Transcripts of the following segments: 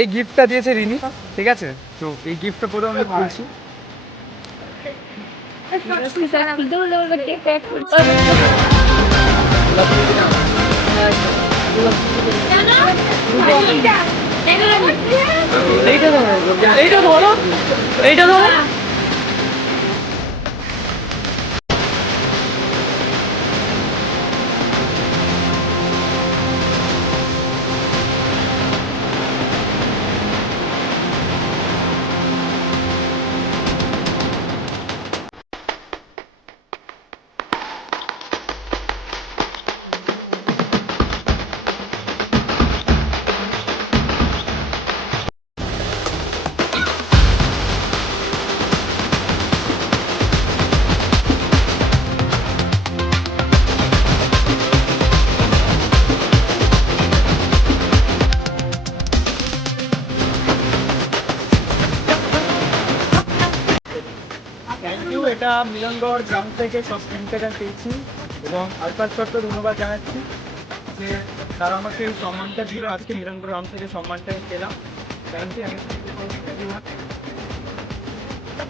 এই গিফটটা দিয়েছে রিনি, ঠিক আছে? তো এই গিফটটা প্রথমে আমি খুলছি। এইটা ধরো। Thank you. এটা মিলনগড় গ্রাম থেকে সব টিম থেকে পেয়েছি এবং আলফাজ স্কটকে ধন্যবাদ জানাচ্ছি যে তারা আমাকে এই সম্মানটা দিল। আজকে মিলনগড় গ্রাম থেকে সম্মানটা আমি পেলাম। Thank you.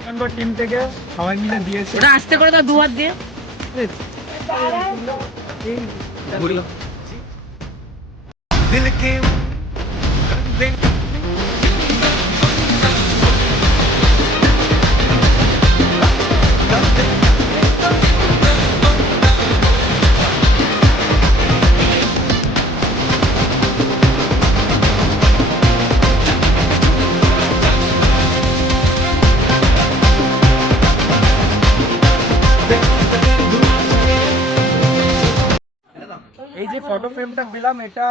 মিলনগড় টিম থেকে সবাই মিলে দিয়েছে। আস্তে করে দাও, দুহাত দিয়ে। दिल के दिन এই যে ফটো ফ্রেমটা পেলাম, এটা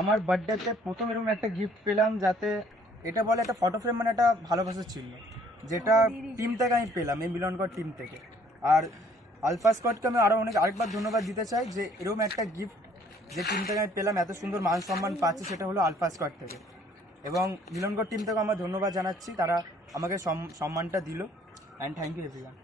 আমার বার্থডেতে প্রথম এরকম একটা গিফট পেলাম, যাতে এটা বলে একটা ফটো ফ্রেম মানে একটা ভালোবাসা ছিল, যেটা টিম থেকে আমি পেলাম, এই মিলনগড় টিম থেকে। আর আলফা স্কোয়াডকে আমি আরেকবার ধন্যবাদ দিতে চাই যে এরকম একটা গিফট যে টিম থেকে আমি পেলাম, এত সুন্দর মান সম্মান পাচ্ছি, সেটা হলো আলফা স্কোয়াড থেকে। এবং মিলনগড় টিম থেকেও আমার ধন্যবাদ জানাচ্ছি, তারা আমাকে সম্মানটা দিল। And thank you everyone.